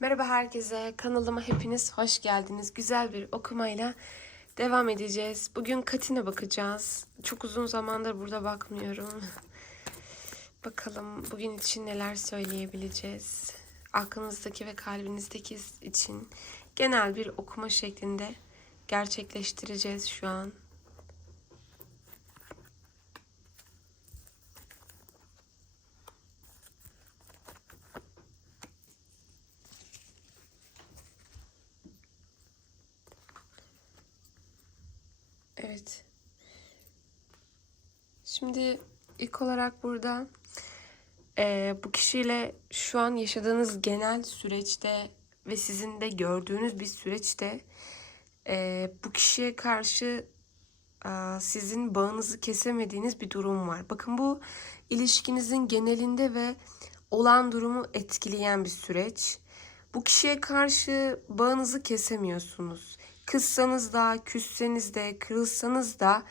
Merhaba herkese. Kanalıma hepiniz hoş geldiniz. Güzel bir okumayla devam edeceğiz. Bugün Katin'e bakacağız. Çok uzun zamandır burada bakmıyorum. Bakalım bugün için neler söyleyebileceğiz. Aklınızdaki ve kalbinizdeki için genel bir okuma şeklinde gerçekleştireceğiz şu an. Olarak burada eee, bu kişiyle şu an yaşadığınız genel süreçte ve sizin de gördüğünüz bir süreçte eee, bu kişiye karşı aa, sizin bağınızı kesemediğiniz bir durum var. Bakın bu ilişkinizin genelinde ve olan durumu etkileyen bir süreç. Bu kişiye karşı bağınızı kesemiyorsunuz. Kızsanız da, küsseniz de, kırılsanız da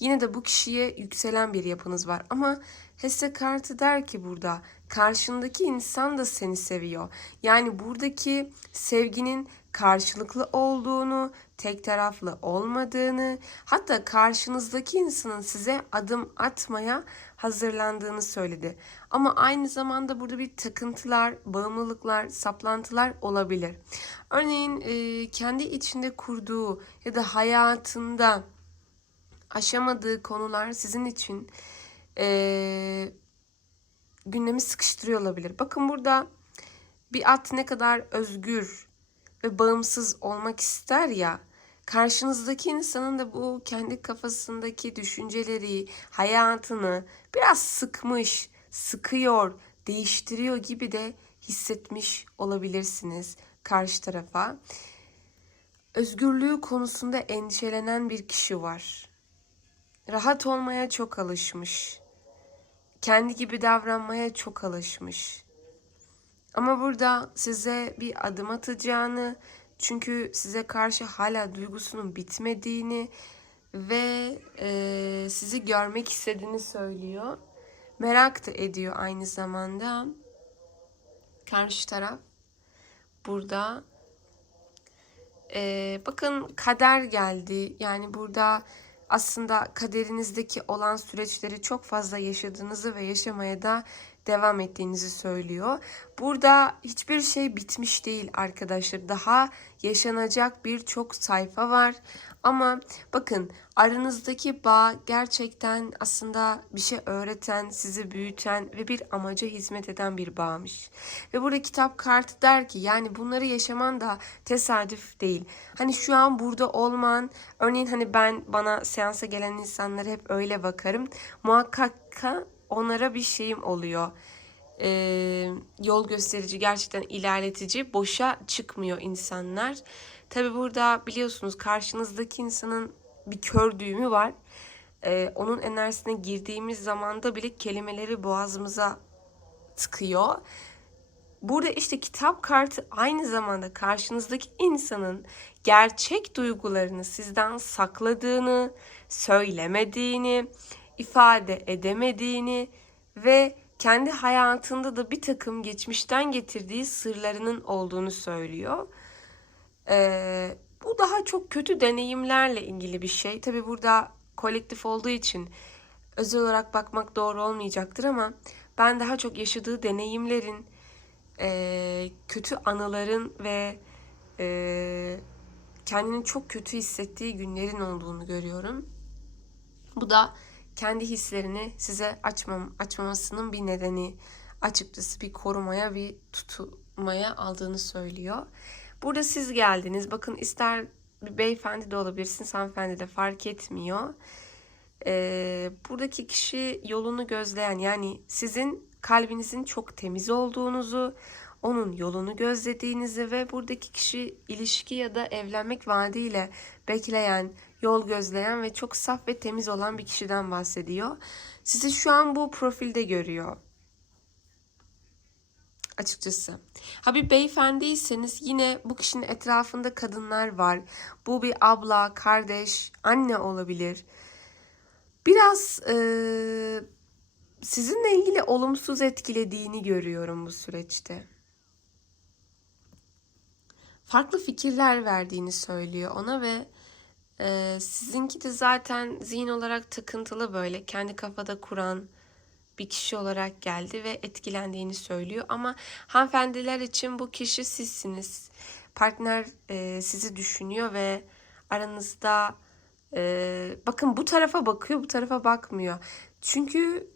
yine de bu kişiye yükselen bir yapınız var. Ama Hesse kartı der ki burada karşındaki insan da seni seviyor. Yani buradaki sevginin karşılıklı olduğunu, tek taraflı olmadığını, hatta karşınızdaki insanın size adım atmaya hazırlandığını söyledi. Ama aynı zamanda burada bir takıntılar, bağımlılıklar, saplantılar olabilir. Örneğin e, kendi içinde kurduğu ya da hayatında aşamadığı konular sizin için e, gündemi sıkıştırıyor olabilir. Bakın burada bir at ne kadar özgür ve bağımsız olmak ister ya, karşınızdaki insanın da bu kendi kafasındaki düşünceleri, hayatını biraz sıkmış, sıkıyor, değiştiriyor gibi de hissetmiş olabilirsiniz karşı tarafa. Özgürlüğü konusunda endişelenen bir kişi var. Rahat olmaya çok alışmış. Kendi gibi davranmaya çok alışmış. Ama burada size bir adım atacağını, çünkü size karşı hala duygusunun bitmediğini ve e, sizi görmek istediğini söylüyor. Merak da ediyor aynı zamanda. Karşı taraf burada. E, bakın kader geldi. Yani burada aslında kaderinizdeki olan süreçleri çok fazla yaşadığınızı ve yaşamaya da devam ettiğinizi söylüyor. Burada hiçbir şey bitmiş değil arkadaşlar. Daha yaşanacak birçok sayfa var. Ama bakın aranızdaki bağ gerçekten aslında bir şey öğreten, sizi büyüten ve bir amaca hizmet eden bir bağmış. Ve burada kitap kartı der ki yani bunları yaşaman da tesadüf değil. Hani şu an burada olman, örneğin hani ben bana seansa gelen insanlara hep öyle bakarım. Muhakkak onlara bir şeyim oluyor. Ee, yol gösterici, gerçekten ilerletici, boşa çıkmıyor insanlar. Tabi burada biliyorsunuz karşınızdaki insanın bir kör düğümü var. Ee, onun enerjisine girdiğimiz zamanda bile kelimeleri boğazımıza tıkıyor. Burada işte kitap kartı aynı zamanda karşınızdaki insanın gerçek duygularını sizden sakladığını, söylemediğini, ifade edemediğini ve kendi hayatında da bir takım geçmişten getirdiği sırlarının olduğunu söylüyor. Ee, bu daha çok kötü deneyimlerle ilgili bir şey. Tabi burada kolektif olduğu için özel olarak bakmak doğru olmayacaktır ama ben daha çok yaşadığı deneyimlerin, e, kötü anıların ve e, kendini çok kötü hissettiği günlerin olduğunu görüyorum. Bu da kendi hislerini size açmam, açmamasının bir nedeni açıkçası bir korumaya, bir tutmaya aldığını söylüyor. Burada siz geldiniz. Bakın ister bir beyefendi de olabilirsiniz, hanımefendi de fark etmiyor. Ee, buradaki kişi yolunu gözleyen yani sizin kalbinizin çok temiz olduğunuzu, onun yolunu gözlediğinizi ve buradaki kişi ilişki ya da evlenmek vaadiyle bekleyen, yol gözleyen ve çok saf ve temiz olan bir kişiden bahsediyor. Sizi şu an bu profilde görüyor. Açıkçası. Ha bir beyefendiyseniz yine bu kişinin etrafında kadınlar var. Bu bir abla, kardeş, anne olabilir. Biraz e, sizinle ilgili olumsuz etkilediğini görüyorum bu süreçte. farklı fikirler verdiğini söylüyor ona ve e, sizinki de zaten zihin olarak takıntılı böyle kendi kafada kuran bir kişi olarak geldi ve etkilendiğini söylüyor. Ama hanımefendiler için bu kişi sizsiniz. Partner e, sizi düşünüyor ve aranızda e, bakın bu tarafa bakıyor, bu tarafa bakmıyor. Çünkü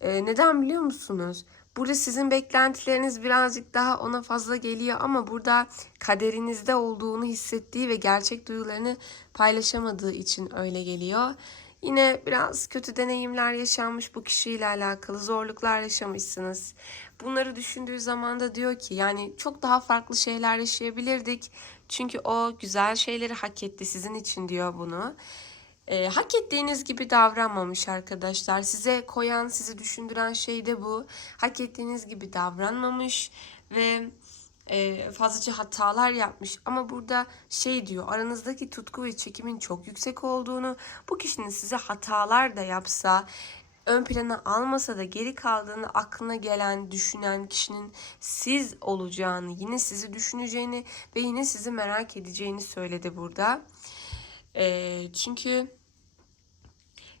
e, neden biliyor musunuz? Burada sizin beklentileriniz birazcık daha ona fazla geliyor ama burada kaderinizde olduğunu hissettiği ve gerçek duygularını paylaşamadığı için öyle geliyor. Yine biraz kötü deneyimler yaşanmış bu kişiyle alakalı zorluklar yaşamışsınız. Bunları düşündüğü zaman da diyor ki yani çok daha farklı şeyler yaşayabilirdik. Çünkü o güzel şeyleri hak etti sizin için diyor bunu. E, hak ettiğiniz gibi davranmamış arkadaşlar. Size koyan, sizi düşündüren şey de bu. Hak ettiğiniz gibi davranmamış ve e, fazlaca hatalar yapmış. Ama burada şey diyor, aranızdaki tutku ve çekimin çok yüksek olduğunu, bu kişinin size hatalar da yapsa, ön plana almasa da geri kaldığını aklına gelen, düşünen kişinin siz olacağını, yine sizi düşüneceğini ve yine sizi merak edeceğini söyledi burada. E, çünkü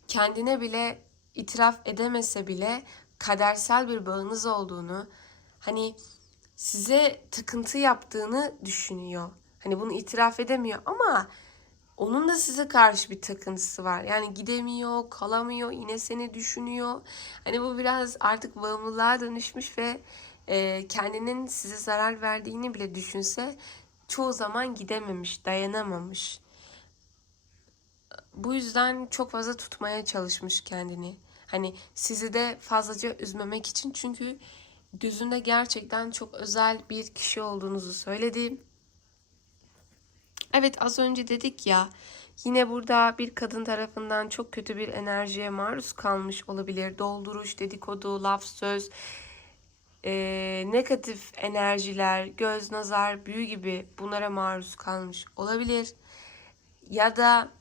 kendine bile itiraf edemese bile kadersel bir bağınız olduğunu, hani size takıntı yaptığını düşünüyor. Hani bunu itiraf edemiyor ama onun da size karşı bir takıntısı var. Yani gidemiyor, kalamıyor, yine seni düşünüyor. Hani bu biraz artık bağımlılığa dönüşmüş ve e, kendinin size zarar verdiğini bile düşünse çoğu zaman gidememiş, dayanamamış. Bu yüzden çok fazla tutmaya çalışmış kendini. Hani sizi de fazlaca üzmemek için çünkü gözünde gerçekten çok özel bir kişi olduğunuzu söyledi. Evet az önce dedik ya yine burada bir kadın tarafından çok kötü bir enerjiye maruz kalmış olabilir. Dolduruş, dedikodu, laf, söz, e, negatif enerjiler, göz, nazar, büyü gibi bunlara maruz kalmış olabilir. Ya da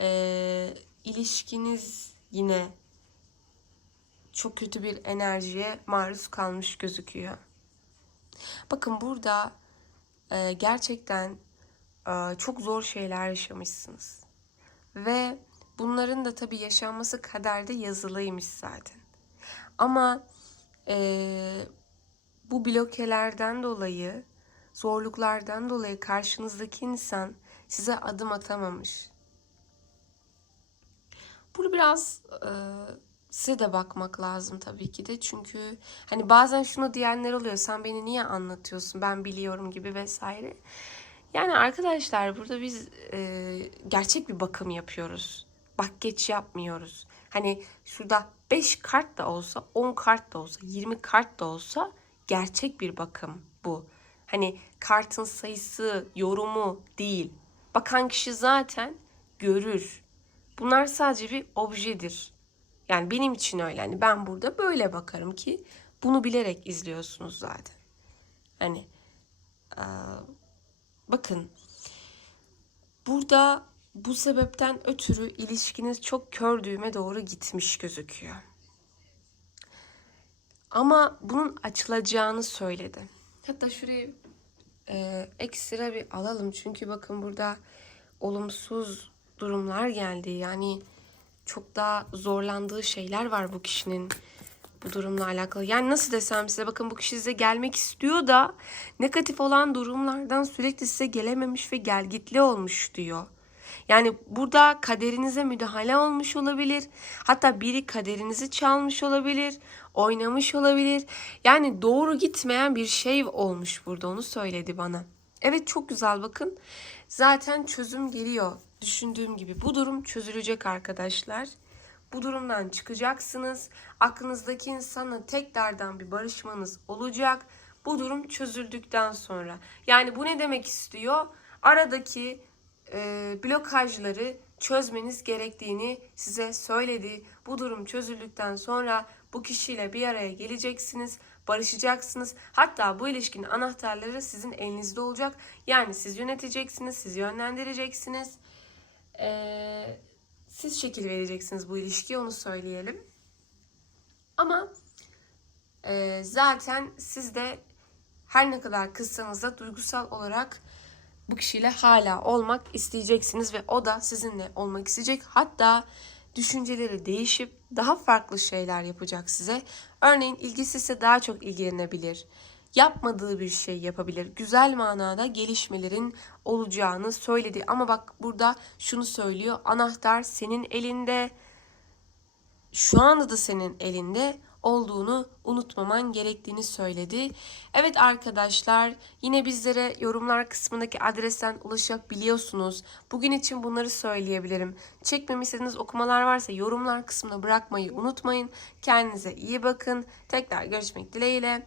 e, ilişkiniz yine çok kötü bir enerjiye maruz kalmış gözüküyor. Bakın burada e, gerçekten e, çok zor şeyler yaşamışsınız. Ve bunların da tabii yaşanması kaderde yazılıymış zaten. Ama e, bu blokelerden dolayı, zorluklardan dolayı karşınızdaki insan size adım atamamış. Burada biraz e, size de bakmak lazım tabii ki de. Çünkü hani bazen şunu diyenler oluyor. Sen beni niye anlatıyorsun? Ben biliyorum gibi vesaire. Yani arkadaşlar burada biz e, gerçek bir bakım yapıyoruz. Bak geç yapmıyoruz. Hani şurada 5 kart da olsa, 10 kart da olsa, 20 kart da olsa gerçek bir bakım bu. Hani kartın sayısı, yorumu değil. Bakan kişi zaten görür. Bunlar sadece bir objedir. Yani benim için öyle. Hani ben burada böyle bakarım ki bunu bilerek izliyorsunuz zaten. Hani bakın burada bu sebepten ötürü ilişkiniz çok kör düğüme doğru gitmiş gözüküyor. Ama bunun açılacağını söyledi. Hatta şurayı e, ekstra bir alalım. Çünkü bakın burada olumsuz durumlar geldi. Yani çok daha zorlandığı şeyler var bu kişinin bu durumla alakalı. Yani nasıl desem size bakın bu kişi size gelmek istiyor da negatif olan durumlardan sürekli size gelememiş ve gelgitli olmuş diyor. Yani burada kaderinize müdahale olmuş olabilir. Hatta biri kaderinizi çalmış olabilir, oynamış olabilir. Yani doğru gitmeyen bir şey olmuş burada onu söyledi bana. Evet çok güzel bakın. Zaten çözüm geliyor. Düşündüğüm gibi bu durum çözülecek arkadaşlar. Bu durumdan çıkacaksınız. Aklınızdaki insanla tekrardan bir barışmanız olacak. Bu durum çözüldükten sonra. Yani bu ne demek istiyor? Aradaki e, blokajları çözmeniz gerektiğini size söyledi. Bu durum çözüldükten sonra bu kişiyle bir araya geleceksiniz, barışacaksınız. Hatta bu ilişkinin anahtarları sizin elinizde olacak. Yani siz yöneteceksiniz, siz yönlendireceksiniz. Ee, siz şekil vereceksiniz bu ilişkiye onu söyleyelim. Ama e, zaten siz de her ne kadar kızsanız da duygusal olarak bu kişiyle hala olmak isteyeceksiniz ve o da sizinle olmak isteyecek. Hatta düşünceleri değişip daha farklı şeyler yapacak size. Örneğin ilgisizse daha çok ilgilenebilir. Yapmadığı bir şey yapabilir. Güzel manada gelişmelerin olacağını söyledi. Ama bak burada şunu söylüyor. Anahtar senin elinde. Şu anda da senin elinde olduğunu unutmaman gerektiğini söyledi. Evet arkadaşlar yine bizlere yorumlar kısmındaki adresten ulaşabiliyorsunuz. Bugün için bunları söyleyebilirim. Çekmemi okumalar varsa yorumlar kısmına bırakmayı unutmayın. Kendinize iyi bakın. Tekrar görüşmek dileğiyle.